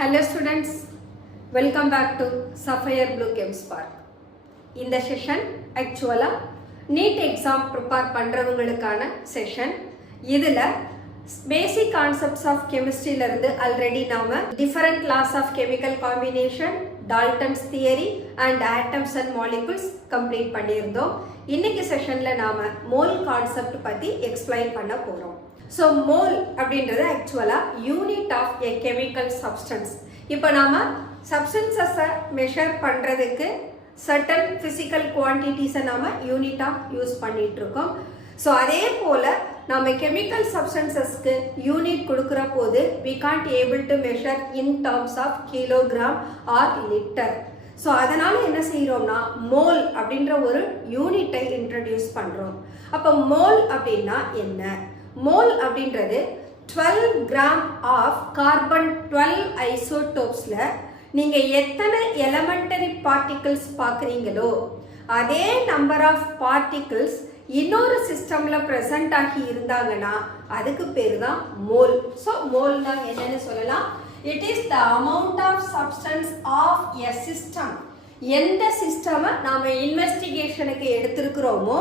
Hello students, welcome back to Sapphire Blue Chem Spark. இந்த session actually NEET exam prepare பண்றவங்களுக்கான session. இதுல basic concepts of கெமிஸ்ட்ரியில இருந்து already நாம different laws of chemical combination, Dalton's theory and atoms and molecules complete பண்ணியிருந்தோம். இன்னைக்கு செஷன்ல நாம mole concept பத்தி எக்ஸ்பிளைன் பண்ண போறோம். ஸோ மோல் அப்படின்றது actually unit of a chemical substance. இப்போ நாம சப்ஸ்டன்சஸை மெஷர் பண்றதுக்கு சர்டன் பிசிக்கல் குவான்டிட்டிஸை நாம யூனிட்டாக யூஸ் பண்ணிட்டு இருக்கோம். ஸோ அதே போல நம்ம கெமிக்கல் சப்ஸ்டன்சஸ்க்கு யூனிட் கொடுக்குற போது we can't able to measure in terms of kilogram or liter. So அதனால என்ன செய்யறோம்னா மோல் அப்படின்ற ஒரு யூனிட்டை இன்ட்ரடியூஸ் பண்றோம். அப்போ மோல் அப்படின்னா என்ன? மோல் அப்படின்றது 12 கிராம் ஆஃப் கார்பன் 12 ஐசோடோப்ஸ்ல நீங்க எத்தனை எலமெண்டரி பார்ட்டிகிள்ஸ் பார்க்குறீங்களோ அதே நம்பர் ஆஃப் பார்ட்டிகிள்ஸ் இன்னொரு சிஸ்டம்ல பிரசன்ட் ஆகி இருந்தாங்கன்னா அதுக்கு பேரு தான் மோல். ஸோ மோல்னா என்னன்னு சொல்லலாம், it is the amount of substance of a system. எந்த சிஸ்டமை நாம இன்வெஸ்டிகேஷனுக்கு எடுத்திருக்கிறோமோ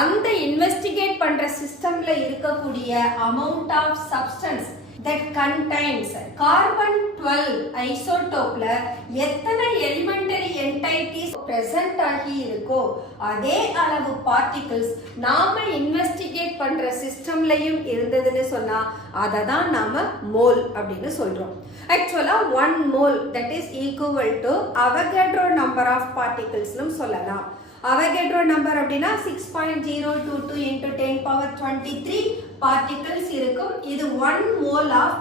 அந்த இன்வெஸ்டிகேட் பண்ற சிஸ்டம்ல இருக்கக்கூடிய amount of substance that contains carbon 12 ஐசோடோப்ல எத்தனை எலிமெண்டரி என்டைட்டிஸ் பிரசன்ட் ஆகி இருக்கோ அதே அளவு பார்ட்டிகிள்ஸ் நாம இன்வெஸ்டிகேட் பண்ற சிஸ்டம்லயும் இருந்ததுன்னு சொன்னா அதை தான் நாம மோல் அப்படின்னு சொல்றோம். ஆக்சுவலா 1 mole that is equal to Avogadro number of particles சொல்லலாம். Avogadro number அப்படின்னா 6.022 into 10 power 23 பார்ட்டிகிள்ஸ் இருக்கும். இது 1 மோல் ஆஃப்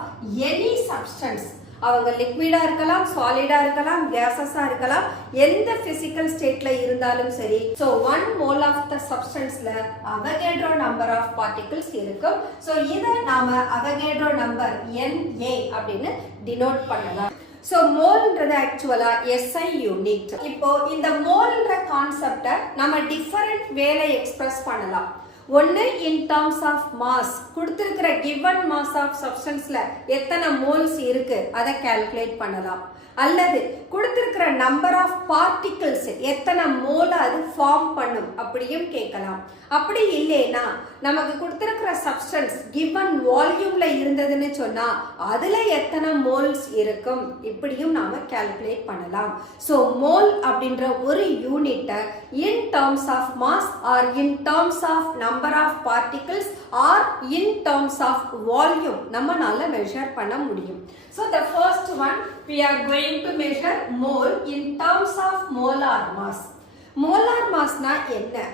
எனி சப்ஸ்டன்ஸ். அவங்க லிக்விடா இருக்கலாம், சாலிடா இருக்கலாம், கேஸஸா இருக்கலாம், எந்த பிசிக்கல் ஸ்டேட்ல இருந்தாலும் சரி. ஸோ 1 மோல் ஆஃப் த சப்ஸ்டன்ஸ்ல Avogadro நம்பர் ஆஃப் பார்ட்டிகிள்ஸ் இருக்கும். ஸோ இதை நாம Avogadro நம்பர் NA அப்படின்னு டினோட் பண்ணலாம். ஸோ மோல்ன்றது ஆக்சுவலா SI யூனிட். இப்போ இந்த மோல்ன்ற கான்செப்டை நம்ம டிஃபரெண்ட் வேலை எக்ஸ்பிரஸ் பண்ணலாம். ஒன்று இன் டர்ம்ஸ் ஆஃப் மாஸ், கொடுத்துருக்கிற கிவன் மாஸ் ஆஃப் சப்ஸ்டன்ஸ்ல எத்தனை மோல்ஸ் இருக்கு அதை கால்குலேட் பண்ணலாம். அல்லது கொடுத்திருக்கிற நம்பர் ஆஃப் பார்ட்டிகிள்ஸ் எத்தனை மோல அது ஃபார்ம் பண்ணும் அப்படியும் கேட்கலாம். அப்படி இல்லைன்னா நமக்கு கொடுத்திருக்கிற சப்ஸ்டன்ஸ் கிவன் வால்யூம்ல இருந்ததுன்னு சொன்னா அதுல எத்தனை மோல்ஸ் இருக்கும் இப்படியும் நாம கால்குலேட் பண்ணலாம். ஸோ மோல் அப்படின்ற ஒரு யூனிட்டை in terms of mass or in terms of number of particles or in terms of volume நம்மளால மெஷர் பண்ண முடியும். So the first one we are going to measure mole in terms of molar mass. Molar mass na enna?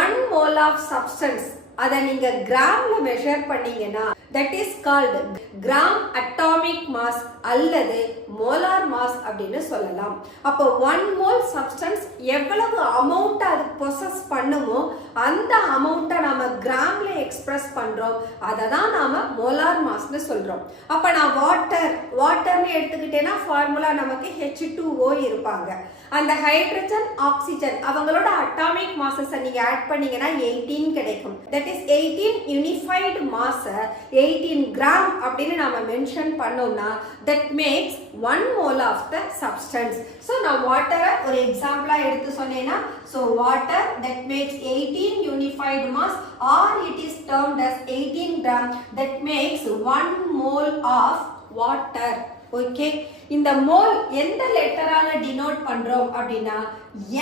1 mole of substance அதை நீங்க கிராம்ல measure பண்ணீங்கன்னா that is called gram atomic mass அல்லது molar mass அப்படின்னு சொல்லலாம். அப்போ 1 mole substance எவ்வளவு amount அது possess பண்ணுமோ அந்த அமௌண்ட்டை நாம கிராம்ல எக்ஸ்பிரஸ் பண்றோம். அதை தான் நாம மோலார் மாஸ்னு சொல்றோம். அப்ப நான் வாட்டர்னு எடுத்துக்கிட்டேன்னா ஃபார்முலா நமக்கு H2O இருப்பாங்க. அந்த ஹைட்ரஜன் ஆக்சிஜன் அவங்களோட அட்டாமிக் மாசஸை நீங்க ஆட் பண்ணீங்கன்னா 18 கிடைக்கும். That is 18 unified mass 18 gram அப்படின்னு நாம மென்ஷன் பண்ணோம்னா that makes 1 mole of the substance. So நான் வாட்டரை ஒரு எக்ஸாம்பிளா எடுத்து சொன்னேன்னா so water that makes 18 unified mass or it is termed as 18 gram that makes 1 mole of water. Okay, இந்த மோல் எந்த லெட்டரால டினோட் பண்றோம் அப்படின்னா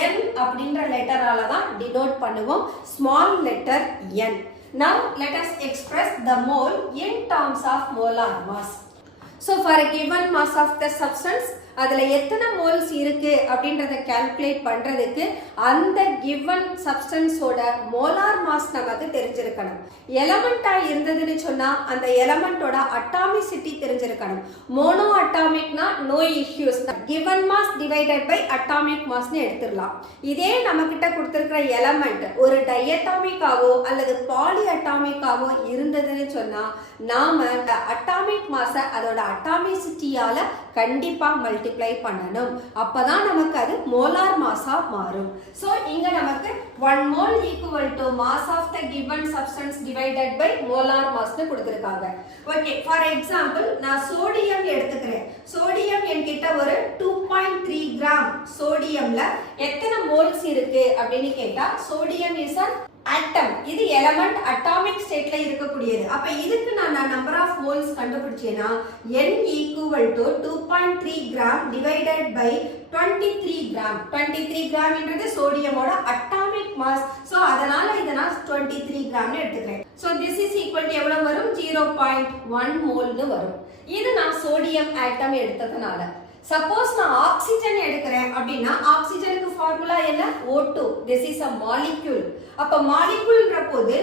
N அப்படின்ற லெட்டரால தான் டினோட் பண்ணுவோம், small letter N. Now let us express the mole in terms of molar mass. So for a given mass of the substance அதுல எத்தனை மோல்ஸ் இருக்கு அப்படின்றத கால்குலேட் பண்றதுக்கு அந்த கிவன் சப்ஸ்டன்ஸோட மோலார் மாஸ் நமக்கு தெரிஞ்சிருக்கணும். எலமெண்டா இருந்ததுன்னு சொன்னா அந்த எலமெண்டோட அட்டாமிசிட்டி தெரிஞ்சிருக்கணும். மோனோ அட்டாமிக்னா no issues, given mass divided by atomic மாஸ்னு எடுத்துடலாம். இதே நம்ம கிட்ட கொடுத்திருக்கிற எலமெண்ட் ஒரு டைஅட்டாமிக்காவோ அல்லது பாலி அட்டாமிக்காவோ இருந்ததுன்னு சொன்னா நாம அட்டாமிக் மாஸ அதோட அட்டாமிசிட்டியால கண்டிப்பா மல்டிப்ளை பண்ணணும். அப்பதான் நமக்கு அது மோலார் மாஸா மாறும். சோ இங்க நமக்கு 1 mole equal to mass of the given substance divided by molar mass னு கொடுத்திருக்காங்க. ஓகே, ஃபார் எக்ஸாம்பிள் நான் சோடியம் எடுத்துக்கிறேன். சோடியம் சோடியம்ல எத்தனை மோல்ஸ் இருக்கு அப்படின்னு கேட்டா சோடியம் இஸ் an atom. இது எலமெண்ட் அட்டாமிக் ஸ்டேட்ல இருக்கக்கூடியது. அப்ப இதுக்கு நான் நம்பர் ஆஃப் மோல்ஸ் கண்டுபிடிச்சேனா n equal to 2.3 gram divided by 23 gram. 23 gram என்றது சோடியமோட அட்டாமிக் மாஸ். சோ அதனால இத நான் 23 கிராம்னு எடுத்துக்கிறேன். So this is equal to எவ்வளவு வரும்? 0.1 மோல்னு வரும். இது நான் சோடியம் ஆட்டம் எடுத்ததனால. சப்போஸ் நான் ஆக்சிஜன் எடுக்கிறேன் அப்படின்னா ஆக்சிஜனுக்கு ஃபார்முலா என்ன? O2. this is a molecule. அப்ப மாலிக்யூல்ன்ற போது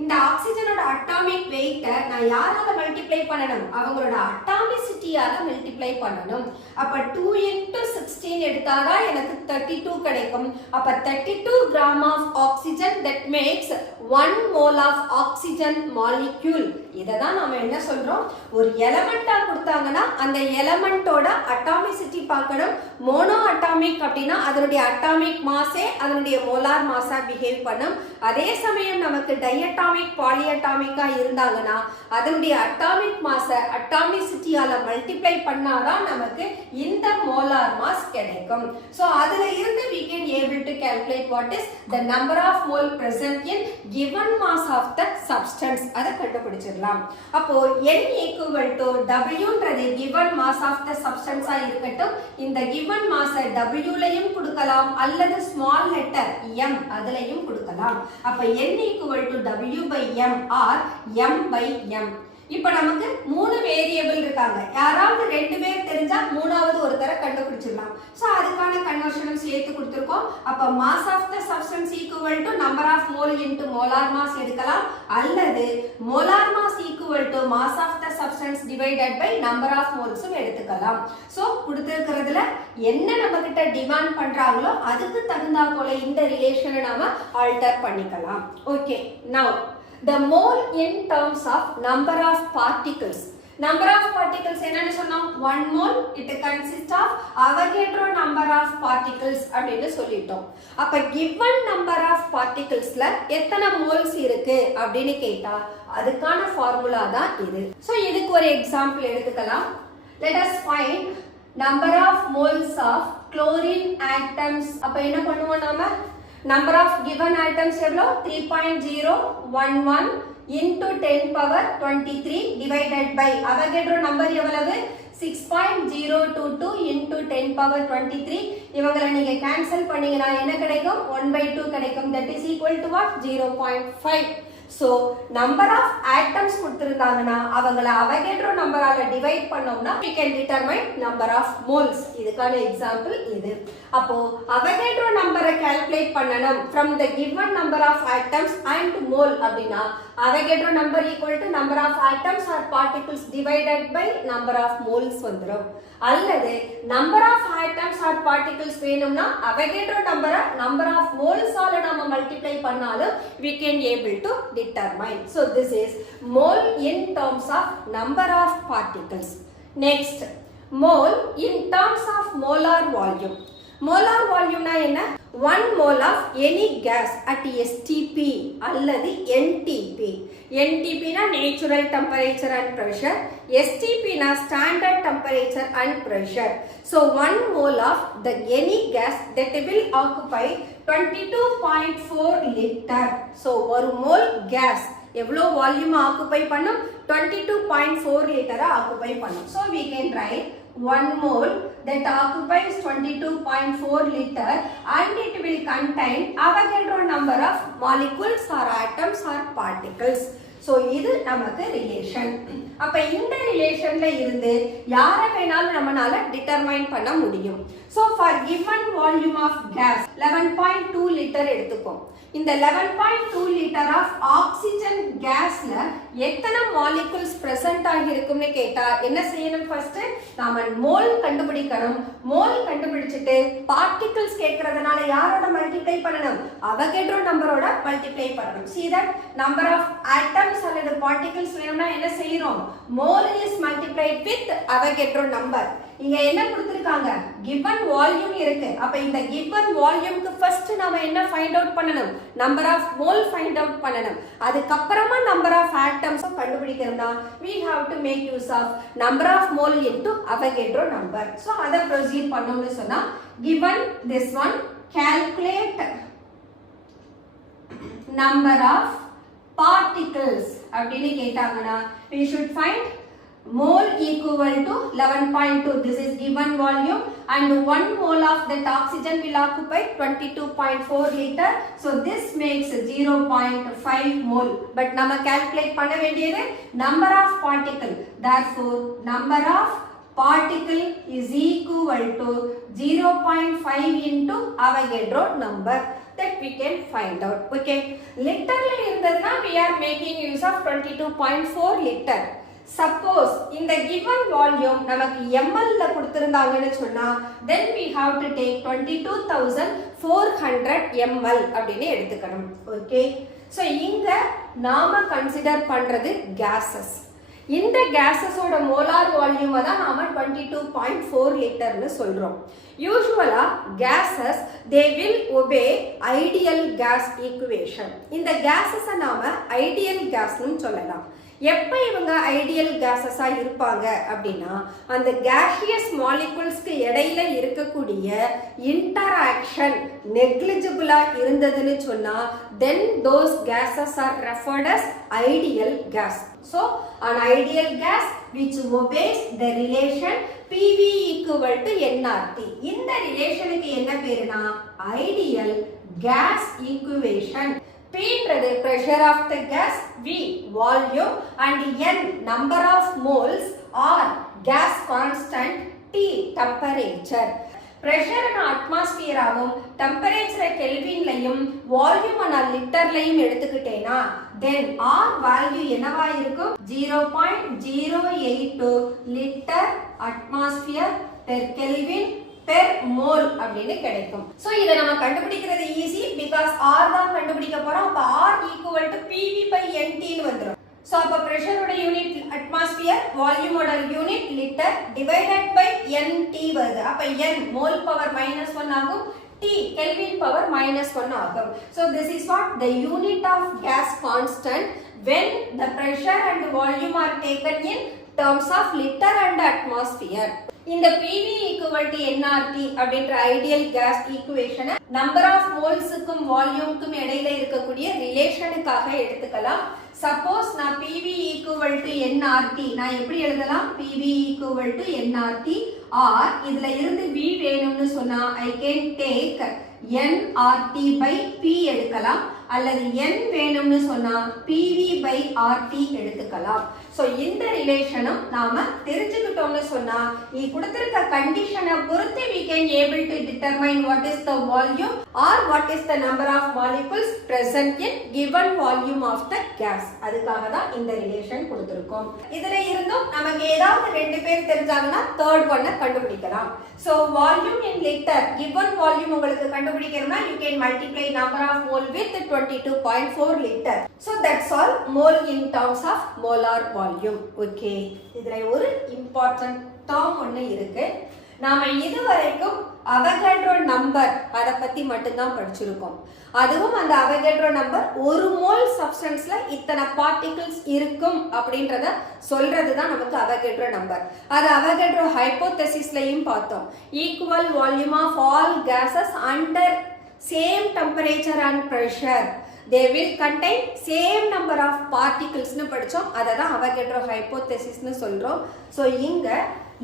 இந்த ஆக்சிஜனோட அட்டாமிக் வெயிட்டை நான் யாரால மல்டிப்ளை பண்ணணும்? அவங்களோட அட்டாமிசிட்டியால மல்டிப்ளை பண்ணணும். அப்ப 2 into 16 எடுத்தாதான் எனக்கு 32 கிடைக்கும். அப்ப 32 gram of oxygen that makes 1 mole of oxygen molecule. இததான் நாம என்ன சொல்றோம்? ஒரு எலமெண்டா கொடுத்தாங்கன்னா அந்த எலமெண்டோட அட்டாமிசிட்டி பார்க்கணும். மோனோ அட்டாமிக் அப்படின்னா அதனுடைய அட்டாமிக் மாஸே அதனுடைய மோலார் மாஸா பிஹேவ் பண்ணும். அதே சமயம் நமக்கு டைஅட்டாமிக் பாலிஅட்டாமிக்கா இருந்தாங்கன்னா அதனுடைய அட்டாமிக் மாஸை அட்டாமிசிட்டியால மல்டிப்ளை பண்ணாதான் நமக்கு இந்த மோலார் மாஸ் கிடைக்கும். சோ அதுல இருந்து we can able to calculate what is the number of mole present in given mass of the substance. அதை கண்டுபிடிச்சிடலாம். அப்போ n equal to w ன்றது given mass of the substance ஆ இருக்கட்டும். இந்த given mass w லயும் கொடுக்கலாம் அல்லது small letter m அதுலயும் கொடுக்கலாம். அப்ப n equal to w by m or m by m. இப்ப நமக்கு 3 வேரியபிள் இருக்காங்க. யாராவது 2 பேர் தெரிஞ்சா மூணாவது ஒருத்தரை கண்டுபிடிச்சிடலாம். சோ அதுக்கான கன்வர்ஷனும் சேர்த்து கொடுத்திருக்கோம். அப்ப mass of the substance equal to number of mole into molar mass எடுக்கலாம் அல்லது molar mass equal to mass of the substance divided by number of மோல்ஸும் எடுத்துக்கலாம். சோ கொடுத்திருக்கிறதுல என்ன நம்ம கிட்ட டிமாண்ட் பண்றாங்களோ அதுக்கு தகுந்தா போல இந்த ரிலேஷனை நாம ஆல்டர் பண்ணிக்கலாம். ஓகே, நவ the mole in terms of number of particles. Number of particles என்னன்னு சொன்னோம்? 1 mole it consists of Avogadro number of particles அப்படினு சொல்லிட்டோம். அப்ப given number of particlesல எத்தனை moles இருக்கு அப்படினு கேட்டா அதுக்கான ஃபார்முலா தான் இது. சோ இதுக்கு ஒரு எக்ஸாம்பிள் எடுத்துக்கலாம். Let us find number of moles of chlorine atoms. அப்ப என்ன பண்ணுவோம் நாம? Number of given atoms எவ்வளோ? 3.011 into 10 power 23 divided by Avogadro number எவ்வளவு? 6.022 into 10 power 23. இவங்களை நீங்க கேன்சல் பண்ணீங்கன்னா என்ன கிடைக்கும்? 1/2 கிடைக்கும். That is equal to what? 0.5. So number of atoms கொடுத்திருந்தாங்கன்னா அவங்கள Avogadro நம்பரால டிவைட் பண்ணோம்னா we can determine number of moles. இதுக்கான எக்ஸாம்பிள் இது. அப்போ Avogadro நம்பரை கால்குலேட் பண்ணனும் from the given number of atoms and mole அப்படினா Avogadro number equal to number of atoms or particles divided by number of moles வந்துரும். அல்லது number of atoms or particles வேணும்னா Avogadro நம்பரை number of moles ஆல நாம multiply பண்ணாலும் we can able to determine. So this is mole in terms of number of particles. Next, mole in terms of molar volume. Molar volume na என்ன? 1 mole of any gas at STP அல்லது NTP. NTP na natural temperature and pressure. STP na standard temperature and pressure. So 1 mole of the any gas that will occupy 22.4 liter. So ஒரு mole gas எவ்வளோ volume occupy பண்ணும்? 22.4 லிட்டரை occupy பண்ணும். So we can write 1 mole that occupies 22.4 liter and it will contain Avogadro number of molecules or atoms or particles. So இது நமக்கு relation. அப்ப இந்த ரிலேஷன்ல இருந்து யாரை வேணாலும் நம்மனால டிட்டர்மைன் பண்ண முடியும். So for given volume of gas 11.2 litre எடுத்துப்போம். இந்த 11.2 லிட்டர் ஆஃப் ஆக்சிஜன் கேஸ்ல எத்தனை மாலிகுல்ஸ் பிரசன்ட் ஆகி இருக்கும்னு கேட்டா என்ன செய்யணும்? ஃபர்ஸ்ட் நாம மோல் கண்டுபிடிக்கணும். மோல் கண்டுபிடிச்சிட்டு பார்ட்டிகிள்ஸ் கேட்கறதுனால யாரோட மல்டிப்ளை பண்ணணும்? Avogadro நம்பரோட மல்டிப்ளை பண்ணணும். See that number of atoms அல்லது particles வேணும்னா என்ன செய்யறோம்? Mole is multiplied with Avogadro number. இங்க என்ன கொடுத்திருக்காங்க given volume இருக்கு அப்ப இந்த given volumeக்கு first நாம என்ன find out பண்ணனும் number of mole find out பண்ணனும் அதுக்கு அப்புறமா number of atoms கண்டுபிடிக்கணும்னா we have to make use of number of mole into Avogadro number so அத proceed பண்ணனும்னு சொன்னா given this one calculate number of particles அப்படினு கேட்டாங்கனா we should find mole equal to 11.2 this is given volume and 1 mole of that oxygen will occupy 22.4 liter so this makes 0.5 mole but nama calculate பண்ண வேண்டியது number of particle therefore number of particle is equal to 0.5 into Avogadro number that we can find out okay liter la irundadna we are making use of 22.4 liter suppose in the given volume நமக்கு ml ல கொடுத்திருந்தாங்கன்னு சொன்னா then we have to take 22400 ml அப்படினு எடுத்துக்கணும் okay so இங்க நாம consider பண்றது gases இந்த gases ஓட molar volume தான் நாம 22.4 லிட்டர்னு சொல்றோம் usually gases they will obey ideal gas equation இந்த gases நாம ideal gas னு சொல்லலாம் எப்ப இவங்க ஐடியல் கேஸஸா இருப்பாங்க அப்படினா அந்த gaseous moleculesக்கு இடையில இருக்கக்கூடிய interaction negligible-ஆ இருந்ததுன்னு சொன்னா then those gases are referred as ideal gas so an ideal gas which obeys the relation PV equal to nRT இந்த ரிலேஷனுக்கு என்ன பேருனா ideal gas equation P is pressure of the gas, V volume and N number of moles or gas constant T temperature. Pressure in atmosphere ஆகும் temperature Kelvin லையும் volume and liter லையும் எடுத்துக்கிட்டேனா then R value என்னவா இருக்கும் 0.082 liter atmosphere per Kelvin per mole அப்படினு கிடைக்கும் so இத நம்ம கண்டுபிடிக்கிறது ஈஸி because R தான் கண்டுபிடிக்க போறோம் அப்ப R equal to PV by NT னு வந்துரும் சோ அப்ப பிரஷர் ஓட யூனிட் அட்மாஸ்பியர் வால்யூம் ஓட unit litre divided by NT வருது அப்ப N mole power -1 ஆகும் T Kelvin power -1 ஆகும் so this is what the unit of gas constant when the pressure and volume are taken in terms of liter and atmosphere இந்த PV equal to nRT அப்படின்ற ideal case ஈக்குவேஷனை number of மோல்ஸுக்கும் வால்யூமுக்கும் இடையில இருக்கக்கூடிய ரிலேஷனுக்காக எடுத்துக்கலாம் suppose நான் PV equal to nRT நான் எப்படி எழுதலாம் PV equal to nRT or இதுல இருந்து V வேணும்னு சொன்னா I can take nRT by P எடுக்கலாம் அல்லது n வேணும்னு சொன்னா PV by RT எடுத்துக்கலாம் சோ இந்த ரிலேஷனும் நாம தெரிஞ்சுக்கிட்டோம்னு சொன்னா இ கொடுத்திருக்க கண்டிஷனை பொறுத்து we can able to determine what is the volume or what is the number of molecules present in given volume of the gas அதுக்காக தான் இந்த ரிலேஷன் கொடுத்திருக்கோம் இதுல இருந்தும் நமக்கு ஏதாவது ரெண்டு பேர் தெரிஞ்சாங்கன்னா third one கண்டுபிடிக்கலாம் so volume in liter given volume உங்களுக்கு கண்டுபிடிக்கணும்னா you can multiply number of mole with 22.4 liter so that's all mole in terms of molar volume okay இதுல ஒரு important term ஒன்னு இருக்கு நாம இதுவரைக்கும் அவகாட்ரோ நம்பர் அத பத்தி மட்டும் தான் படிச்சிருக்கோம் அதுவும் அந்த அவகாட்ரோ நம்பர் ஒரு மோல் சப்ஸ்டன்ஸ்ல இத்தனை பார்ட்டிகிள்ஸ் இருக்கும் அப்படின்றத சொல்றது தான் நமக்கு அவகாட்ரோ நம்பர் அது அவகாட்ரோ ஹைபோதசிஸ்லயும் பார்த்தோம் equal volume of all gases under same temperature and pressure they will contain same number of particles னு படிச்சோம் அத தான் அவகாட்ரோ ஹைபோதசிஸ் னு சொல்றோம் சோ இங்க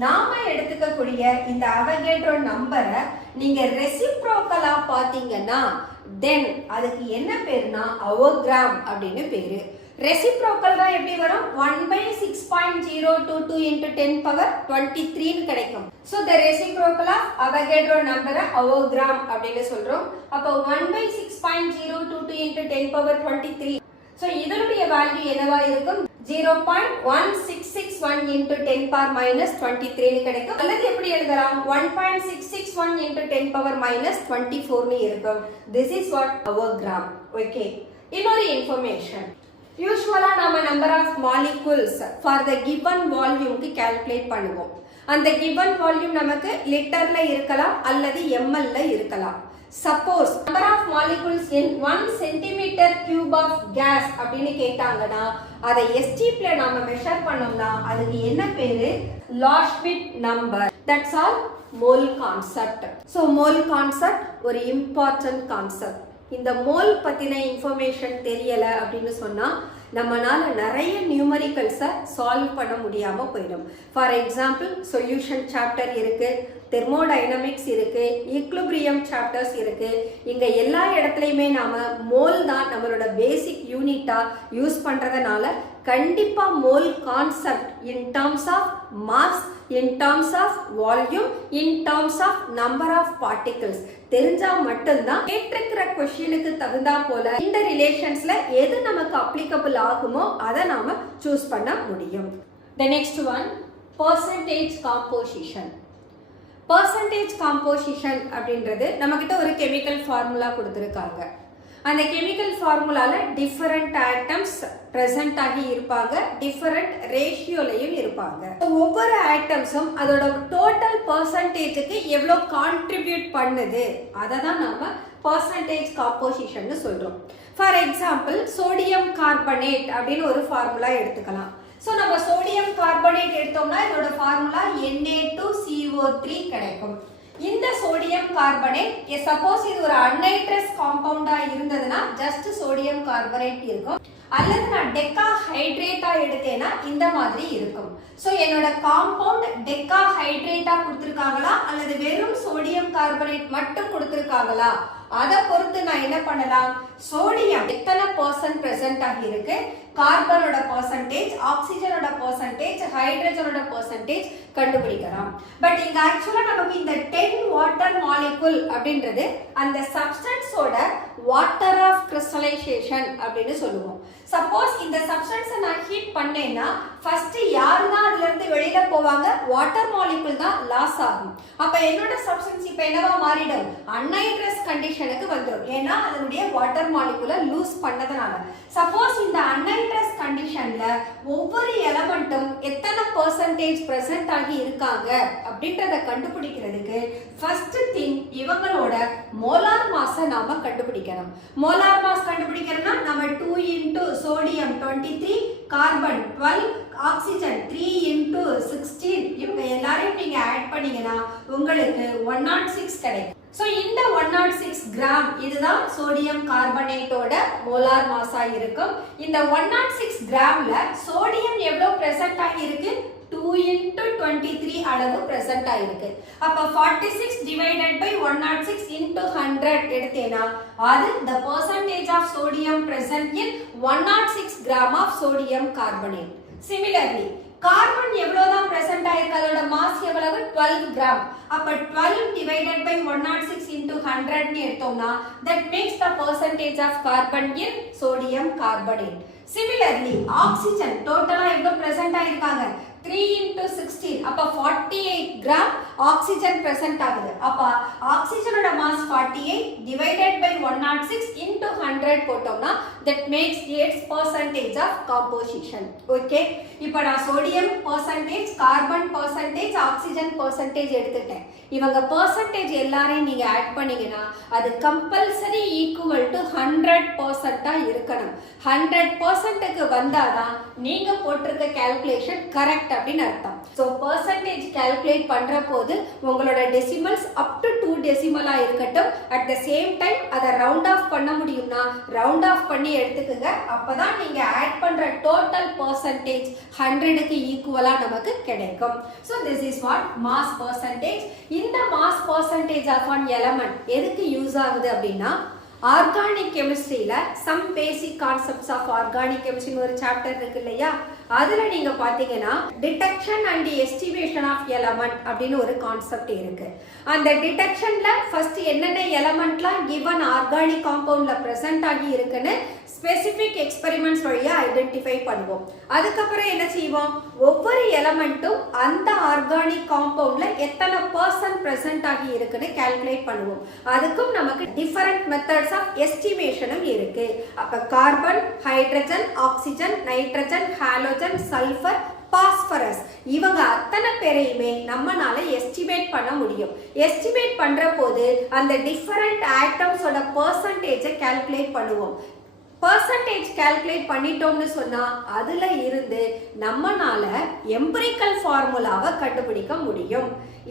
நாம எடுத்துக்கக்கூடிய இந்த அவகாட்ரோ நம்பரை நீங்க ரெசிப்ரோக்கலா பாத்தீங்கன்னா தென் அதுக்கு என்ன பேருனா அவோகிராம் அப்படின்னு பேரு ரெசிப்ரோக்கல் தான் எப்படி வரும் 1/6.022 into 10 power 23 னு கிடைக்கும் so the reciprocal of Avogadro number அவோகிராம் அப்படின்னு சொல்றோம் அப்ப 1/6.022 into 10 power 23 சோ இதனுடைய வேல்யூ என்னவா இருக்கும் 0.1661 into 10 power minus 23 னு கிடைக்கும் அல்லது எப்படி எழுதலாம் 1.661 into 10 power minus 24 னு இருக்கும் this is what avogram okay இன்னொரு இன்ஃபர்மேஷன் யூசுவலா நாம number of molecules for the given வால்யூம்க்கு கால்குலேட் பண்ணுவோம் அந்த given வால்யூம் நமக்கு லிட்டர்ல இருக்கலாம் அல்லது mlல இருக்கலாம். Suppose number of molecules in 1 centimetre cube of gas அப்படின்னு கேட்டாங்கன்னா அதை STPல நாம மெஷர் பண்ணோம்னா அதுக்கு என்ன பேரு? Loschmidt number. That's all mole concept. So mole concept ஒரு இம்பார்ட்டன்ட் கான்செப்ட். இந்த மோல் பத்தின இன்ஃபர்மேஷன் தெரியல அப்படின்னு சொன்னா நம்மளால நிறைய நியூமரிக்கல்ஸை சால்வ் பண்ண முடியாம போயிடும். ஃபார் எக்ஸாம்பிள் சொல்யூஷன் சாப்டர் இருக்கு, தெர்மோடைனமிக்ஸ் இருக்கு, ஈக்விலிபிரியம் சாப்டர்ஸ் இருக்கு. இங்க எல்லா இடத்துலையுமே நாம மோல் தான் நம்மளோட பேசிக் யூனிட்டா யூஸ் பண்றதுனால கண்டிப்பா mole concept in terms of mass, in terms of volume, in terms of number of particles தெரிஞ்சா மட்டும்தான் கேட்டிருக்கிற கொஸ்டினுக்கு தகுந்தா போல இந்த ரிலேஷன்ஸ்ல எது நமக்கு அப்ளிகபிள் ஆகுமோ அதை நாம சூஸ் பண்ண முடியும். The next one, percentage composition. percentage composition அப்படின்றது நம்மகிட்ட ஒரு கெமிக்கல் ஃபார்முலா கொடுத்துருக்காங்க. அந்த கெமிக்கல் ஃபார்முலால டிஃபரண்ட் ஆட்டம்ஸ் பிரசன்ட் ஆகி இருப்பாங்க, டிஃபரண்ட் ரேஷியோலையும் இருப்பாங்க. ஒவ்வொரு ஆட்டம்ஸும் அதோட டோட்டல் பர்சன்டேஜுக்கு எவ்வளோ கான்ட்ரிபியூட் பண்ணுது அதை தான் நாம பர்சன்டேஜ் காம்போசிஷன் சொல்றோம். ஃபார் எக்ஸாம்பிள் சோடியம் கார்பனேட் அப்படின்னு ஒரு ஃபார்முலா எடுத்துக்கலாம். ஸோ நம்ம சோடியம் கார்பனேட் எடுத்தோம்னா இதோட ஃபார்முலா Na2CO3 கிடைக்கும். இந்த சோடியம் கார்பனேட் சப்போஸ் இது ஒரு அன்நைட்ரஸ் காம்பவுண்டா இருந்ததுன்னா ஜஸ்ட் சோடியம் கார்பனேட் இருக்கும், அல்லது நான் டெக்கா ஹைட்ரேட்டா எடுத்தேன்னா இந்த மாதிரி இருக்கும். ஸோ என்னோட காம்பவுண்ட் டெக்கா ஹைட்ரேட்டா கொடுத்துருக்காங்களா அல்லது வெறும் சோடியம் கார்பனேட் மட்டும் கொடுத்துருக்காங்களா அதை பொறுத்து நான் என்ன பண்ணலாம், சோடியம் எத்தனை பர்சன்ட் பிரசன்ட் ஆகி இருக்கு, கார்பனோட பர்சன்டேஜ், ஆக்சிஜனோட பர்சன்டேஜ், ஹைட்ரஜனோட பர்சன்டேஜ் கண்டுபிடிக்கலாம். பட் இங்க ஆக்சுவலா நமக்கு இந்த 10 வாட்டர் மாலிகுல் அப்படின்றது அந்த சப்ஸ்டன்ஸோட வாட்டர் ஆஃப் கிறிஸ்டலைசேஷன் அப்படின்னு சொல்லுவோம். சப்போஸ் இந்த சப்ஸ்டன்ஸை நான் ஹீட் பண்ணேன்னா ஃபர்ஸ்ட் யாரு தான் அதுல இருந்து வெளியில போவாங்க, வாட்டர் மாலிகுல் தான் லாஸ் ஆகும். அப்ப என்னோட சப்ஸ்டன்ஸ் இப்ப என்னவா மாறிடும், அன்நைட்ரஸ் கண்டிஷனுக்கு வந்துடும். ஏன்னா அதனுடைய வாட்டர் மாலிகுலை லூஸ் பண்ணதுனால. சப்போஸ் இந்த அன்நைட்ரஸ் கண்டிஷன்ல ஒவ்வொரு எலமெண்ட்டும் எத்தனை பர்சன்டேஜ் பிரசன்ட் ஆகி இருக்காங்க அப்படின்றத கண்டுபிடிக்கிறதுக்கு ஃபர்ஸ்ட் திங் இவங்களோட மோலார் மாஸை நாம கண்டுபிடிக்கணும். மோலார் மாஸ் கண்டுபிடிக்கிறோம்னா நம்ம 2 into sodium 23, carbon 12, oxygen 3 into 16 இவங்க எல்லாரையும் நீங்க ஆட் பண்ணீங்கன்னா உங்களுக்கு 106 கிடைக்கும். ஸோ இந்த 106 கிராம் இதுதான் சோடியம் கார்பனேட்டோட மோலார் மாஸா இருக்கும். இந்த 106 கிராம்ல சோடியம் எவ்வளவு பிரசன்ட் ஆகி இருக்கு, 2 into 23 அளவு பிரசன்ட் ஆயிருக்கு. அப்ப 46 divided by 106 into 100 எடுத்தேனா அது the percentage of sodium present in 106 gram of sodium carbonate. Similarly carbon எவ்வளவுதான் பிரசன்ட் ஆயிருக்கு, அதோட மாஸ் எவ்வளவு, 12 கிராம். அப்ப 12 divided by 106 into 100 னு எடுத்தோம்னா that makes the percentage of carbon in sodium carbonate. Similarly oxygen டோட்டலா எவ்வளவு பிரசன்ட் ஆயிருக்காங்க, 3 into 16 அப்ப 48 கிராம் ஆக்சிஜன் பிரசன்ட் ஆகுது. அப்ப ஆக்சிஜனோட மாஸ் 48 divided by 106 into 100 போட்டோம்னா that makes its percentage of composition. Okay, இப்போ நான் sodium percentage, carbon percentage, oxygen percentage எடுத்துட்டேன். இவங்க percentage எல்லாரையும் நீங்க ஆட் பண்ணீங்கன்னா அது கம்பல்சரி ஈக்குவல் டு 100% இருக்கணும். 100%க்கு வந்தாதான் நீங்க போட்டிருக்க கால்குலேஷன் கரெக்ட் அப்படின்னு அர்த்தம். ஸோ பர்சன்டேஜ் கால்குலேட் பண்ற போது உங்களோட டெசிமல்ஸ் அப் டு 2 டெசிமலா இருக்கட்டும். அட் த சேம் டைம் அதை ரவுண்ட் ஆஃப் பண்ண முடியும்னா ரவுண்ட் ஆஃப் பண்ணி எடுத்துக்கோங்க. அப்பதான் நீங்க ஆட் பண்ற டோட்டல் பர்சன்டேஜ் 100க்கு ஈக்குவலா நமக்கு கிடைக்கும். So this is what mass percentage. இந்த mass percentage of one element எதுக்கு யூஸ் ஆகுது அப்படின்னா ஆர்கானிக் கெமிஸ்ட்ரியில some basic concepts of organic chemistry ஒரு சாப்டர் இருக்கு இல்லையா, அதுல நீங்க பாத்தீங்கன்னா detection and estimation of element அப்படின்னு ஒரு கான்செப்ட் இருக்கு. அந்த டிடெக்ஷன்ல ஃபர்ஸ்ட் என்னென்ன எலமெண்ட்லாம் கிவன் ஆர்கானிக் காம்பவுண்ட்ல பிரசன்ட் ஆகி இருக்குன்னு ஸ்பெசிபிக் எக்ஸ்பெரிமெண்ட்ஸ் வழியா ஐடென்டிஃபை பண்ணுவோம். அதுக்கப்புறம் என்ன செய்வோம், ஒவ்வொரு எலமெண்ட்டும் அந்த ஆர்கானிக் காம்பவுண்ட்ல எத்தனை பர்சன்ட் பிரசன்ட் ஆகி இருக்குன்னு கால்குலேட் பண்ணுவோம். அதுக்கும் நமக்கு டிஃபரண்ட் மெத்தட்ஸ் ஆஃப் எஸ்டிமேஷனும் இருக்கு. அப்ப carbon, hydrogen, oxygen, nitrogen, halogen, sulphur, phosphorus. இவங்க அத்தனை பேரையுமே நம்மனால எஸ்டிமேட் பண்ண முடியும். எஸ்டிமேட் பண்ற போது அந்த டிஃபரண்ட் ஆட்டம்ஸோட பெர்சன்டேஜை கால்குலேட் பண்ணுவோம். பெர்சன்டேஜ் கால்குலேட் பண்ணிட்டோம்னு சொன்னா அதுல இருந்து நம்மனால எம்பிரிக்கல் ஃபார்முலாவை கண்டுபிடிக்க முடியும்.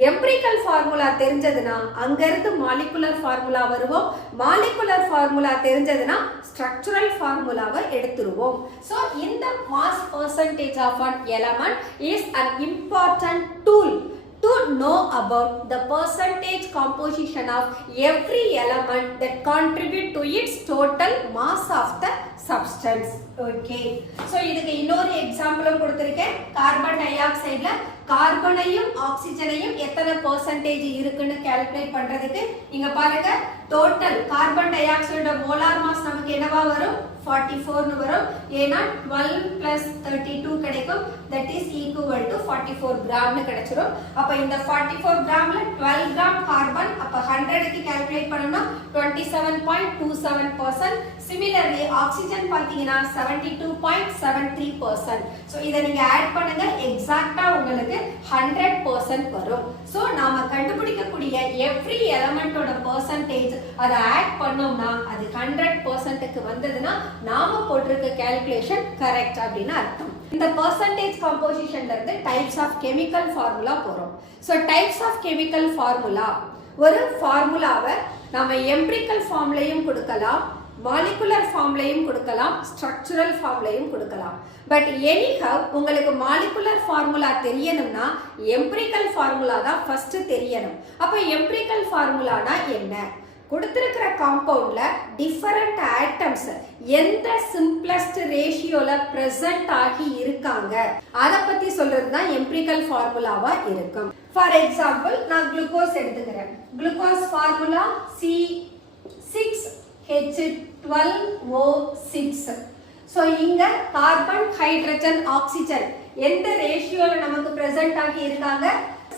எம்பிரிக்கல் ஃபார்முலா தெரிஞ்சதுன்னா அங்க இருந்து மாலிகுலர் ஃபார்முலா வருவோம். மாலிகுலர் ஃபார்முலா தெரிஞ்சதுன்னா ஸ்ட்ரக்சரல் ஃபார்முலாவை எடுத்துருவோம். ஸோ இந்த mass percentage of an element is an important tool to know about the percentage composition of every element that contribute to its total mass of the substance. Okay, so இதுக்கு இன்னொரு எக்ஸாம்பிளும் கொடுத்திருக்கேன். Carbon tie ஆக்சைடுல கார்பனையும் ஆக்சிஜனையும் எத்தனை percentage இருக்குன்னு calculate பண்றதுக்கு இங்க பாருங்க, total carbon டை ஆக்சைடோட மோலார் மாஸ் நமக்கு என்னவா வரும்? 44 னு வரும். ஏனா 12 plus 32 கிடைக்கும். that is equal to 44 gram னு கிடைச்சிரும். அப்ப இந்த 44 கிராம்ல 12 கிராம் கார்பன், அப்ப 100 க்கு கால்குலேட் பண்ணனும்னா 27.27%. similarly ஆக்சிஜன் பாத்தீங்கன்னா 72.73%. சோ இத நீங்க ஆட் பண்ணுங்க, எக்ஸாக்ட்டா உங்களுக்கு 100% வரும். சோ நாம கண்டுபிடிக்கக்கூடிய every elementோட percentage அத ஆட் பண்ணோம்னா அது 100% க்கு வந்ததுனா நாம போட்டிருக்க கால்குலேஷன் கரெக்ட் அப்படினு அர்த்தம். இந்த percentage compositionல இருந்து டைப்ஸ் ஆஃப் கெமிக்கல் ஃபார்முலா போறோம். So types of chemical formula, ஒரு ஃபார்முலாவை நாம எம்பிரிக்கல் ஃபார்ம்லயும் கொடுக்கலாம், மாலிகுலர் ஃபார்ம்லயும் கொடுக்கலாம், ஸ்ட்ரக்சரல் ஃபார்ம்லயும் கொடுக்கலாம். பட் எனிஹவ் உங்களுக்கு மாலிகுலர் ஃபார்முலா தெரியணும்னா எம்பிரிக்கல் ஃபார்முலா தான் ஃபர்ஸ்ட் தெரியணும். அப்ப எம்பிரிக்கல் ஃபார்முலானா என்ன? கொடுத்திருக்கிற காம்பவுண்ட்ல டிஃபரண்ட் ஆட்டம்ஸ் எந்த சிம்பிளஸ்ட் ரேஷியோல பிரசன்ட் ஆகி இருக்காங்க அத பத்தி சொல்றது தான் எம்பிரிக்கல் ஃபார்முலாவா இருக்கும். ஃபார் எக்ஸாம்பிள் நான் குளுக்கோஸ் எடுத்துக்கிறேன். Glucose formula C6H12O6. சோ இங்க கார்பன், ஹைட்ரஜன், ஆக்சிஜன் எந்த ரேஷியோல நமக்கு பிரசன்ட் ஆகி இருக்காங்க?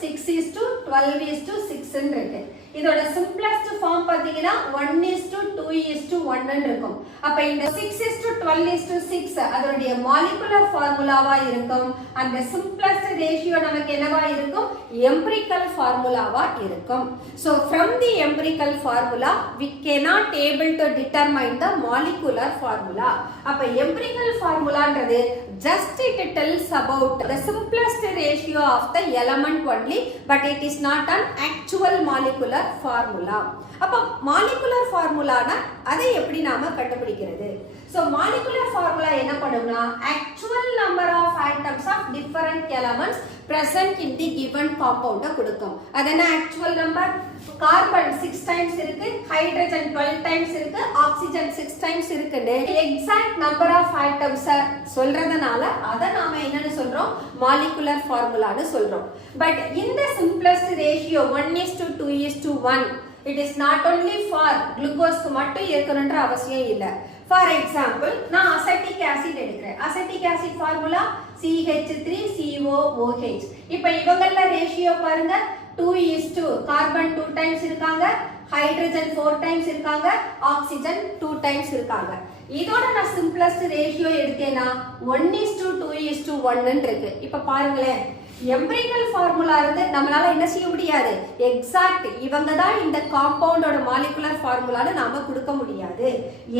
6:12:6 ன்னு இருக்கு. இதோட சிம்பிளஸ்ட் ஃபார்ம் பாத்தீங்கன்னா 1:2:1 ன்னு இருக்கும். அப்ப இந்த 6:12:6 அதோட மாலிகுலர் ஃபார்முலாவா இருக்கும். அந்த சிம்பிளஸ்ட் ரேஷியோ நமக்கு என்னவா இருக்கும்? எம்பிரிக்கல் ஃபார்முலாவா இருக்கும். So from the empirical formula we cannot able to determine the molecular formula. அப்ப empirical formulaன்றது just it tells about the simplest ratio of the element only, but it is not an actual molecular formula. அப்ப molecular formulaனா அதை எப்படி நாம கண்டுபிடிக்கிறது? So molecular formula என்ன பண்ணும்னா actual number of atoms of different elements present in the given compound கொடுக்கும். அது என்ன actual number? கார்பன் 6 times இருக்கு, ஹைட்ரஜன் 12 times இருக்கு, ஆக்சிஜன் 6 times இருக்குன்னு எக்ஸாக்ட் நம்பர் ஆஃப் ஆட்டம்ஸ் சொல்றதனால அத நாம என்னன்னு சொல்றோம்? மாலிகுலர் ஃபார்முலான்னு சொல்றோம். பட் இந்த simplest ratio 1:2:1 it is not only for glucose மட்டும் இருக்கணும்ன்ற அவசியம் இல்ல. ஃபார் எக்ஸாம்பிள் நான் அசெட்டிக் ஆசிட் எடுக்கிறேன். Ascetic acid formula CH3COOH. இப்போ இவங்கள ரேஷியோ பாருங்க 2:2. கார்பன் 2 டைம்ஸ் இருக்காங்க, ஹைட்ரஜன் 4 டைம்ஸ் இருக்காங்க, ஆக்சிஜன் 2 டைம்ஸ் இருக்காங்க. இதோட நான் சிம்பிளஸ்ட் ரேஷியோ எடுத்தேனா 1:2:1 ன்னு இருக்கு. இப்போ பாருங்களேன், எம்பிரிக்கல் ஃபார்முலா இருந்து நம்மளால என்ன செய்ய முடியாது? எக்ஸாக்ட் இவங்க தான் இந்த காம்பவுண்டோட மாலிகுலர் ஃபார்முலான்னு நாம கொடுக்க முடியாது.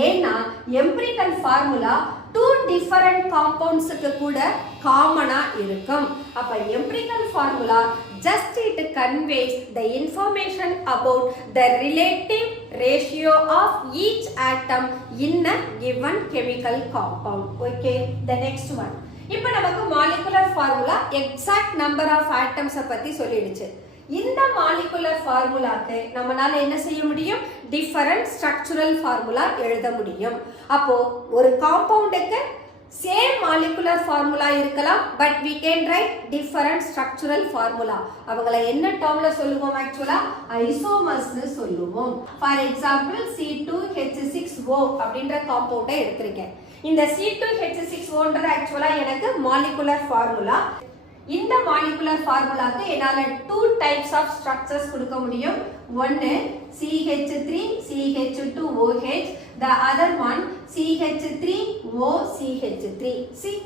ஏன்னா எம்பிரிக்கல் ஃபார்முலா 2 டிஃபரண்ட் காம்பவுண்ட்ஸ்க்கு கூட காமனா இருக்கும். அப்ப empirical formula just it conveys the information about the relative ratio of each atom in a given chemical compound. Okay, the next one. இப்போ நமக்கு molecular formula exact number of atoms பத்தி சொல்லிடுச்சு. இந்த molecular ஃபார்முலாக்கு நம்மளால என்ன செய்ய முடியும்? டிஃபரண்ட் ஸ்ட்ரக்சரல் ஃபார்முலா எழுத முடியும். அப்போ ஒரு காம்பவுண்டுக்கு சேம் மாலிகுலர் ஃபார்முலா இருக்கலாம், but we can write different structural formula. அவங்கள என்ன டேர்ம்ல சொல்லுவோம்? ஆக்சுவலா ஐசோமர்ஸ்னு சொல்லுவோம். ஃபார் எக்ஸாம்பிள் C2H6O அப்படின்ற காம்பவுண்டை எடுத்திருக்கேன். இந்த C2H6Oன்றது ஆக்சுவலா எனக்கு மாலிகுலர் ஃபார்முலா. இந்த மாலிகுலர் ஃபார்முலாக்கு என்னால 2 டைப்ஸ் ஆஃப் ஸ்ட்ரக்சர்ஸ் கொடுக்க முடியும். ஒன்னு CH3CH2OH, the other one CH3OCH3. See,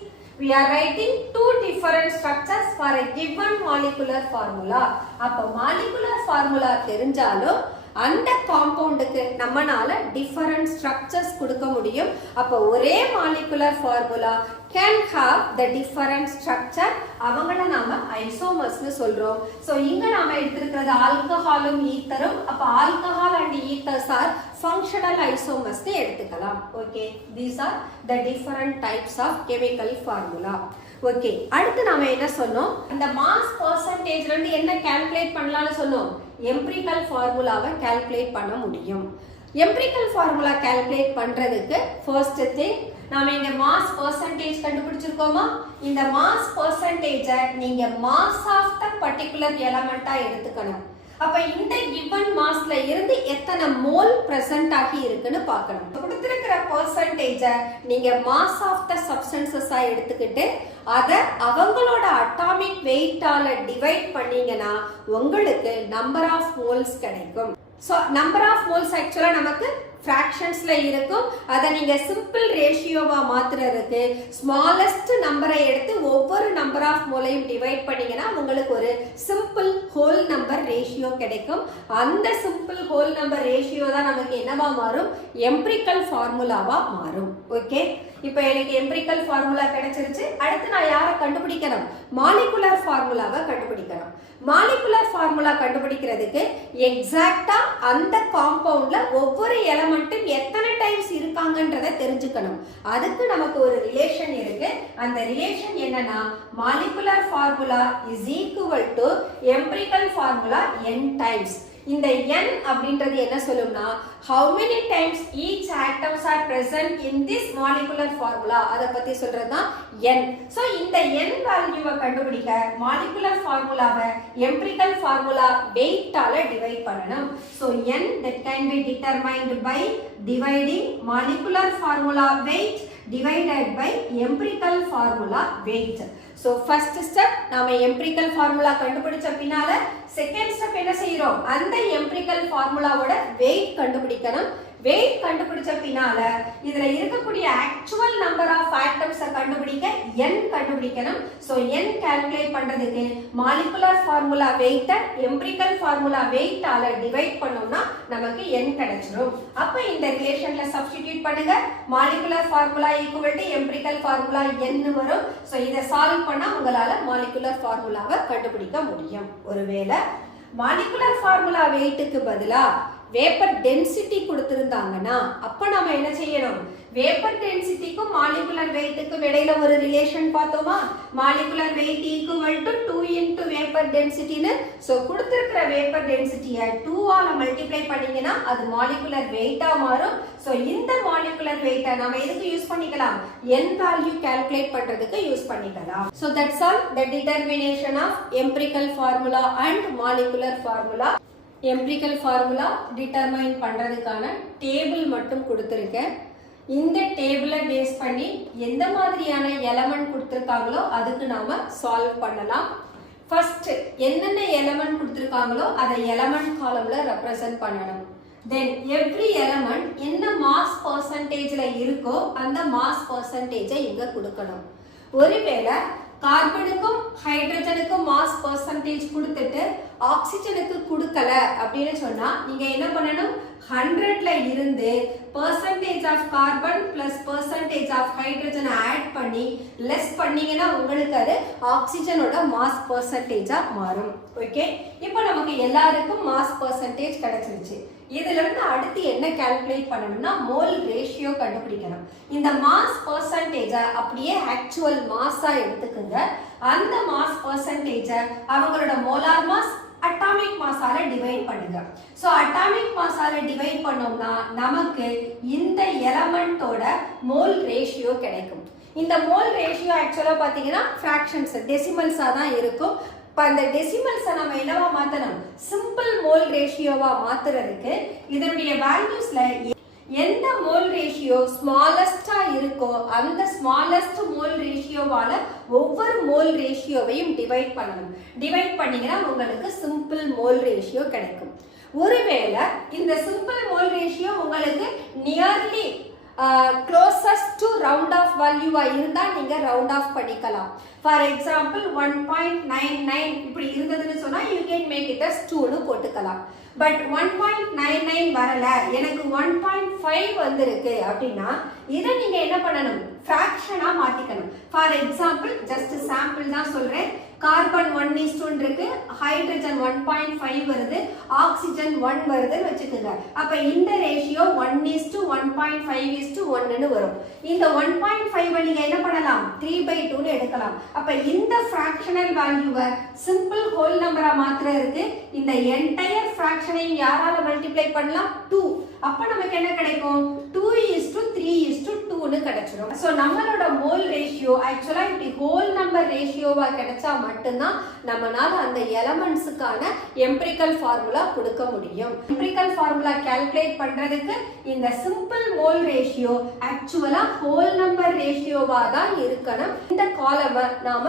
we are writing two different structures for a given molecular formula. அப்ப molecular formula தெரிஞ்சாலும் அந்த காம்பவுண்டுக்கு நம்மனால டிஃபரண்ட் ஸ்ட்ரக்சர்ஸ் கொடுக்க முடியும். அப்போ ஒரே molecular formula can have the different structure. அவங்கள நாம ஐசோமர்ஸ்னு சொல்றோம். ஸோ இங்க நாம எடுத்திருக்கிறது ஆல்கஹாலும் ஈத்தரும். அப்போ alcohol and ethers are functional ஐசோமர்ஸ்னு எடுத்துக்கலாம். Okay, these are the different types of chemical formula. Okay, அடுத்து நாம என்ன சொன்னோம்? இந்த மாஸ் பெர்சன்டேஜ்ல இருந்து என்ன கால்குலேட் பண்ணலாம்னு சொன்னோம்? எம்பிரிக்கல் ஃபார்முலாவை கால்குலேட் பண்ண முடியும். எம்பிரிக்கல் ஃபார்முலா கால்குலேட் பண்றதுக்கு ஃபர்ஸ்ட் திங் நாம இங்க மாஸ் பெர்சன்டேஜ் கண்டுபிடிச்சிருக்கோமா? இந்த மாஸ் பெர்சன்டேஜை நீங்க மாஸ் ஆஃப் த பர்టిక్యులர் எலிமெண்டா எடுத்துக்கணும். அப்ப இந்த கிவன் மாஸ்ல இருந்து எத்தனை மோல் பிரசன்ட் ஆகி இருக்குன்னு பார்க்கணும். கொடுத்திருக்கிற பெர்சன்டேஜை நீங்க மாஸ் ஆஃப் த சப்ஸ்டன்சஸா எடுத்துக்கிட்டு அத அவங்களோட அட்டாமிக் வெயிட்டால டிவைட் பண்ணீங்கன்னா உங்களுக்கு நம்பர் ஆஃப் மோல்ஸ் கிடைக்கும். சோ நம்பர் ஆஃப் மோல்ஸ் ஆக்சுவலா நமக்கு ஃபிராக்ஷன்ஸ்ல இருக்கும். அதை நீங்க சிம்பிள் ரேஷியோவா மாத்துறதுக்கு ஸ்மாலஸ்ட் நம்பரை எடுத்து ஒவ்வொரு நம்பர் ஆஃப் மோலையும் டிவைட் பண்ணீங்கன்னா உங்களுக்கு ஒரு சிம்பிள் ஹோல் நம்பர் ரேஷியோ கிடைக்கும். அந்த சிம்பிள் ஹோல் நம்பர் ரேஷியோ தான் நமக்கு என்னவா மாறும்? எம்பிரிக்கல் ஃபார்முலாவா மாறும். ஓகே, இப்போ எனக்கு எம்பிரிக்கல் ஃபார்முலா கிடைச்சிருச்சு. அடுத்து நான் யாரை கண்டுபிடிக்கணும்? மாலிகுலர் ஃபார்முலாவை கண்டுபிடிக்கணும். மாலிகுலர் ஃபார்முலா கண்டுபிடிக்கிறதுக்கு எக்ஸாக்டா அந்த காம்பவுண்ட்ல ஒவ்வொரு எலிமெண்ட்டும் எத்தனை டைம்ஸ் இருக்காங்கன்றதை தெரிஞ்சுக்கணும். அதுக்கு நமக்கு ஒரு ரிலேஷன் இருக்கு. அந்த ரிலேஷன் என்னன்னா molecular formula is equal to empirical formula n times. இந்த n அப்படின்றது என்ன சொல்லும்னா how many times each atoms are present in this molecular formula, அத பத்தி சொல்றதுதான் n. சோ இந்த n வேல்யூவை கண்டுபிடிக்க மாலிகுலர் ஃபார்முலாவை எம்பிரிக்கல் ஃபார்முலா வெயிட்டால டிவைட் பண்ணணும். So n that can be determined by dividing molecular formula weight divided by empirical formula weight. So first step நாம empirical formula கண்டுபிடிச்ச பின்னால செகண்ட் ஸ்டெப் என்ன செய்றோம்? அந்த empirical formulaவோட weight கண்டுபிடிக்கணும். weight கண்டுபிடிச்ச பின்னால இதுல இருக்கக்கூடிய actual number of atoms கண்டுபிடிக்க n கண்டுபிடிக்கணும். So n calculate பண்றதுக்கு molecular formula weight empirical formula weight ஆல டிவைட் பண்ணோம்னா நமக்கு n கிடைச்சிரும். அப்ப இந்த ரிலேஷன்ல சப்ஸ்டிட்யூட் பண்ணுங்க. molecular formula equal to empirical formula n வரும். So இத சால்வ் பண்ணா உங்களால molecular formulaவை கண்டுபிடிக்க முடியும். ஒருவேளை molecular formula weightக்கு பதிலா வேப்பர் டென்சிட்டி கொடுத்திருந்தாங்கன்னா அப்ப நாம என்ன செய்யணும்? வேப்பர் டென்சிட்டிக்கும் மாலிகுலர் வெயிட்டுக்கும் இடையில ஒரு ரிலேஷன் பார்த்தோமா? Molecular weight equal to 2 into vapour டென்சிட்டின்னு. சோ கொடுத்திருக்கிற வேப்பர் டென்சிட்டியை 2 ஆல மல்டிப்ளை பண்ணீங்கன்னா அது மாலிகுலர் வெயிட்டா மாறும். சோ இந்த மாலிகுலர் வெயிட்டை நாம எதுக்கு யூஸ் பண்ணிக்கலாம்? n வேல்யூ கால்குலேட் பண்றதுக்கு யூஸ் பண்ணிக்கலாம். So that's all the determination of empirical formula and molecular formula. Empirical formula determine பண்றதுக்கான டேபிள் மட்டும் கொடுத்துருக்கேன். இந்த டேபிளை பேஸ் பண்ணி எந்த மாதிரியான எலமெண்ட் கொடுத்துருக்காங்களோ அதுக்கு நாம சால்வ் பண்ணலாம். ஃபர்ஸ்ட் என்னென்ன எலமெண்ட் கொடுத்துருக்காங்களோ அதை எலமெண்ட் காலம்ல ரெப்ரசன்ட் பண்ணணும். தென் எவ்ரி எலமெண்ட் என்ன மாஸ் பர்சன்டேஜ்ல இருக்கோ அந்த மாஸ் பர்சன்டேஜை இங்க கொடுக்கணும். ஒருவேளை கார்பனுக்கும் ஹைட்ரஜனுக்கும் மாஸ் பர்சன்டேஜ் கொடுத்துட்டு ஆக்சிஜனுக்கு கொடுக்கல அப்படின்னு சொன்னா நீங்க என்ன பண்ணணும்? 100ல இருந்து percentage of carbon plus percentage of hydrogen add பண்ணி லெஸ் பண்ணீங்கன்னா உங்களுக்கு அது ஆக்சிஜனோட மாஸ் பர்சன்டேஜா மாறும். ஓகே, இப்போ நமக்கு எல்லாருக்கும் மாஸ் பர்சன்டேஜ் கிடைச்சிருச்சு. இதுல இருந்து அடுத்து என்ன கால்குலேட் பண்ணணும்னா மோல் ரேஷியோ கண்டுபிடிக்கணும். இந்த மாஸ் பர்சன்டேஜை அப்படியே ஆக்சுவல் மாஸா எடுத்துக்கோங்க. அந்த மாஸ் பர்சன்டேஜை அவங்களோட மோலார் மாஸ் அட்டாமிக் மாஸால டிவைட் பண்ணுங்க. சோ அட்டாமிக் மாஸால டிவைட் பண்ணோம்னா நமக்கு இந்த எலிமெண்டோட மோல் ரேஷியோ கிடைக்கும். இந்த மோல் ரேஷியோ ஆக்சுவலா பாத்தீங்கன்னா ஃபிராக்ஷன்ஸ் டெசிமல்ஸா தான் இருக்கும். அந்த டெசிமல்ஸை நம்ம என்னவா மாத்தணும்? சிம்பிள் மோல் ரேஷியோவா மாத்துறதுக்கு இதனுடைய வேல்யூஸ்ல எந்த மோல் ரேஷியோ ஸ்மாலஸ்டா இருக்கோ அந்த ஸ்மாலஸ்ட் மோல் ரேஷியோவால ஒவ்வொரு மோல் ரேஷியோவையும் டிவைட் பண்ணணும். டிவைட் பண்ணீங்கன்னா உங்களுக்கு சிம்பிள் மோல் ரேஷியோ கிடைக்கும். ஒருவேளை இந்த சிம்பிள் மோல் ரேஷியோ உங்களுக்கு nearly closest to round off value இருந்தா நீங்க round off பண்ணிக்கலாம். For example 1.99 இப்படி இருந்ததுன்னு சொன்னா you can make it as 2 னு போட்டுக்கலாம். பட் 1.99 வரல, எனக்கு 1.5 வந்திருக்கு அப்படின்னா இதை நீங்க என்ன பண்ணணும், ஃபிராக்ஷனா மாத்திக்கணும். ஃபார் எக்ஸாம்பிள் ஜஸ்ட் சாம்பிள் தான் சொல்றேன். கார்பன் 1:2 இருக்கு, ஹைட்ரஜன் 1.5 வருது, ஆக்சிஜன் 1 வருதுன்னு வச்சுக்கோங்க. அப்ப இந்த ரேஷியோ 1:1.5:1 வரும். இந்த 1.5 நீங்க என்ன பண்ணலாம், 3/2 எடுக்கலாம். அப்ப இந்த ஃபிராக்ஷனல் வேல்யூவை சிம்பிள் ஹோல் நம்பரா மாத்துறதுக்கு இந்த என்டையர் ஃபிராக்ஷனையும் யாரால மல்டிப்ளை பண்ணலாம், 2. அப்ப நமக்கு என்ன கிடைக்கும், 2:3:2 கிடைச்சிடும். சோ நம்மளோட மோல் ரேஷியோ ஆக்சுவலா இப்படி ஹோல் நம்பர் ரேஷியோவா கிடைச்சா மட்டும்தான் நம்மளால அந்த எலமெண்ட்ஸுக்கான எம்பிரிக்கல் ஃபார்முலா கொடுக்க முடியும். எம்பிரிக்கல் ஃபார்முலா கால்குலேட் பண்றதுக்கு இந்த சிம்பிள் மோல் ரேஷியோ ஆக்சுவலா ஹோல் நம்பர் ரேஷியோவா தான் இருக்கணும். இந்த காலமை நாம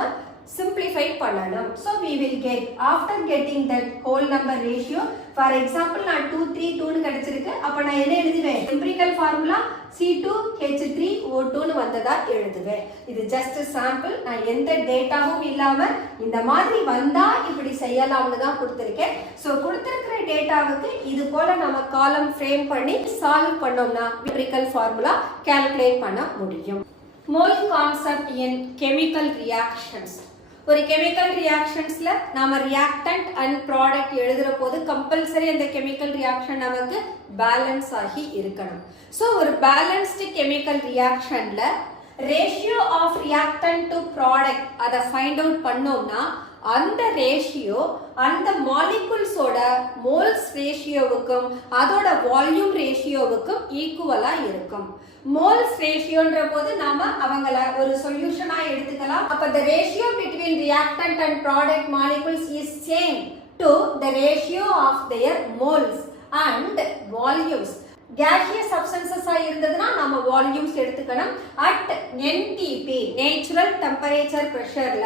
simplify பண்ணணும். So we will get, after getting that whole number ratio, for example நான் 2:3:2 னு கிடைச்சிருக்கு. அப்ப நான் என்ன எழுதுவேன், empirical formula C2H3O2 னு வந்ததா எழுதுவேன். இது just sample. நான் எந்த டேட்டாவும் இல்லாம இந்த மாதிரி வந்தா இப்படி செய்யலாம்னு தான் கொடுத்திருக்கேன். சோ கொடுத்திருக்கிற டேட்டாவுக்கு இது போல நம்ம காலம் ஃப்ரேம் பண்ணி சால்வ் பண்ணோம்னா empirical formula calculate பண்ண முடியும். Mole concept in chemical reactions. ஒரு கெமிக்கல் ரியாக்ஷன்ஸ்ல நாம ரியாக்டன்ட் அண்ட் ப்ராடக்ட் எழுதுற போது கம்பல்சரி அந்த கெமிக்கல் ரியாக்ஷன் நமக்கு பேலன்ஸ் ஆகி இருக்கணும். ஸோ ஒரு பேலன்ஸ்டு கெமிக்கல் ரியாக்ஷன்ல ratio of reactant to product அதை ஃபைண்ட் அவுட் பண்ணோம்னா அந்த ரேஷியோ அந்த மாலிகுல்ஸோட மோல்ஸ் ரேஷியோவுக்கும் அதோட வால்யூம் ரேஷியோவுக்கும் ஈக்குவலா இருக்கும். மோல்ஸ் ரேஷியோன்ற போது நாம அவங்கள ஒரு சொல்யூஷனா எடுத்துக்கலாம். அப்ப the ratio between reactant and product molecules is same to the ratio of their moles and volumes. gaseous substances இருந்ததுன்னா நாம வால்யூம்ஸ் எடுத்துக்கணும். at NTP natural temperature pressureல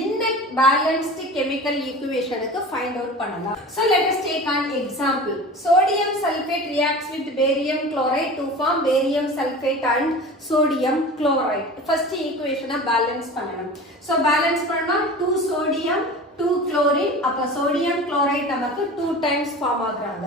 innet balanced chemical equationக்கு find out பண்ணலாம். So let us take an example. Sodium sulfate reacts with barium chloride to form barium sulfate and sodium chloride. First equation balance பண்ணணும். So balance பண்ணா 2 sodium 2 chlorine, அப்ப sodium chloride நமக்கு 2 times form ஆகுறாங்க.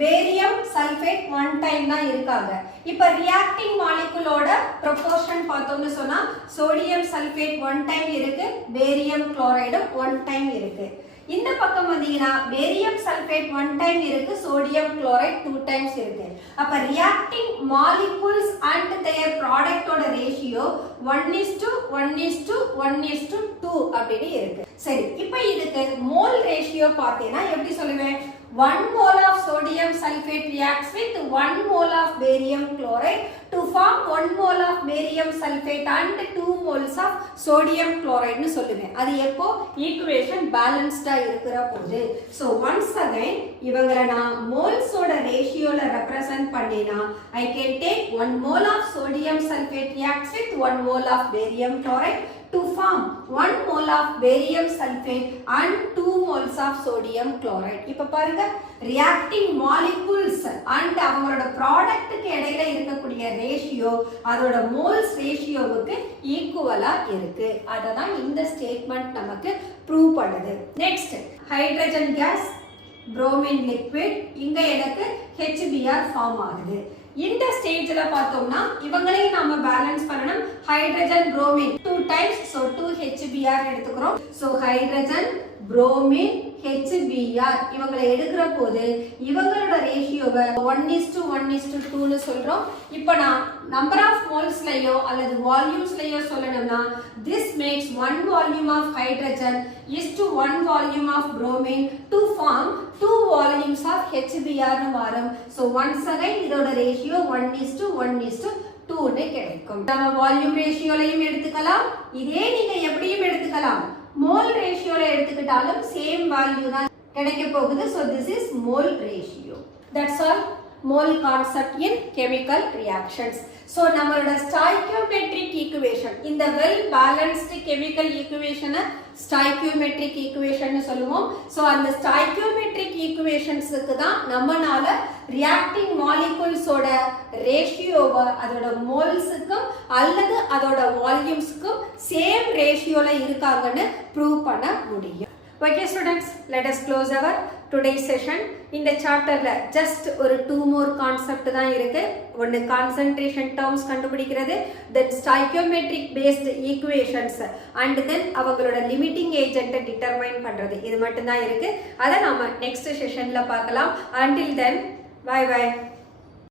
Barium sulphate 1 time தான் இருக்காங்க. இப்ப reacting மாலிகுலோட proportion பார்த்தோம்னு சொன்னா சோடியம் சல்ஃபேட் 1 டைம் இருக்கு, பேரியம் குளோரைடு 1 டைம் இருக்கு. இந்த பக்கம் வந்தீங்கன்னா பேரியம் சல்ஃபேட் 1 டைம் இருக்கு, சோடியம் குளோரைட் 2 டைம்ஸ் இருக்கு. அப்ப ரியாக்டிங் மாலிகுல்ஸ் அண்ட் their ப்ராடக்ட்டோட ரேஷியோ 1:1:1:2 அப்படி இருக்கு. சரி, இப்போ இதுக்கு மோல் ரேஷியோ பார்த்தீங்கன்னா எப்படி சொல்லுவேன், 1 mole of sodium sulfate reacts with 1 mole of barium chloride to form 1 mole of barium sulfate and 2 moles of sodium chloride னு சொல்லுவேன். அது எப்போ ஈக்குவேஷன் பேலன்ஸ்டா இருக்கிற போது. So once again இவங்களை நான் மோல்ஸோட ரேஷியோல ரெப்ரசன்ட் பண்ணினா I can take 1 mole of sodium sulfate reacts with 1 mole of barium chloride to form 1 mole of barium sulfate and 2 moles of sodium chloride. இப்ப பாருங்க, reacting molecules and அவங்களோட ப்ராடக்ட்டுக்கு இடையில இருக்கக்கூடிய ratio அதோட moles ரேஷியோவுக்கு ஈக்குவலா இருக்கு. அததான் இந்த ஸ்டேட்மெண்ட் நமக்கு ப்ரூவ் பண்ணுது. Next, hydrogen case, bromine liquid, இங்க எனக்கு HBr ஃபார்ம் ஆகுது. இந்த ஸ்டேஜ்ல பார்த்தோம்னா இவங்களையும் நாம பேலன்ஸ் பண்ணணும். Hydrogen bromine 2 times, so 2 HBr எடுத்துக்கிறோம். சோ ஹைட்ரஜன் புரோமின் HBr இவங்களை எடுக்கிற போது இவங்களோட ரேஷியோவை 1:1:2 னு சொல்றோம். இப்போ நான் நம்பர் ஆஃப் மோல்ஸ்லயோ அல்லது வால்யூம்ஸ்லயோ சொல்லணும்னா this makes 1 volume of hydrogen is to 1 volume of bromine to form 2 volumes of HBr னு மாறும். So once again இதோட ரேஷியோ 1:1:2 னு கிடைக்கும். நம்ம வால்யூம் ரேஷியோலையும் எடுத்துக்கலாம், இதே நீங்க எப்படியும் எடுத்துக்கலாம். மோல் ரேஷியோல எடுத்துக்கிட்டாலும் சேம் வேல்யூ தான் கிடைக்க போகுது. So this is mole ratio. That's all mole concept in chemical reactions. So நம்மளோட stoichiometric equation, இந்த well balanced chemical equation stoichiometric equation னு சொல்லுவோம். So அந்த stoichiometric equationsக்கு தான் நம்மனால ரியாக்டிங் மாலிகூல்ஸோட ரேஷியோவை அதோட மோல்ஸுக்கும் அல்லது அதோட வால்யூம்ஸுக்கும் சேம் ரேஷியோல இருக்காங்கன்னு ப்ரூவ் பண்ண முடியும். Okay students, let us close our today's session. இந்த சாப்டர்ல ஜஸ்ட் ஒரு 2 more கான்செப்ட் தான் இருக்கு. ஒன்னு கான்சன்ட்ரேஷன் டேர்ம்ஸ் கண்டுபிடிக்கிறது, then stoichiometric based equations and then அவங்களோட லிமிட்டிங் ஏஜென்ட்டை டிட்டர்மைன் பண்றது. இது மட்டும் தான் இருக்கு. அதை நாம நெக்ஸ்ட் செஷன்ல பார்க்கலாம். until then bye bye.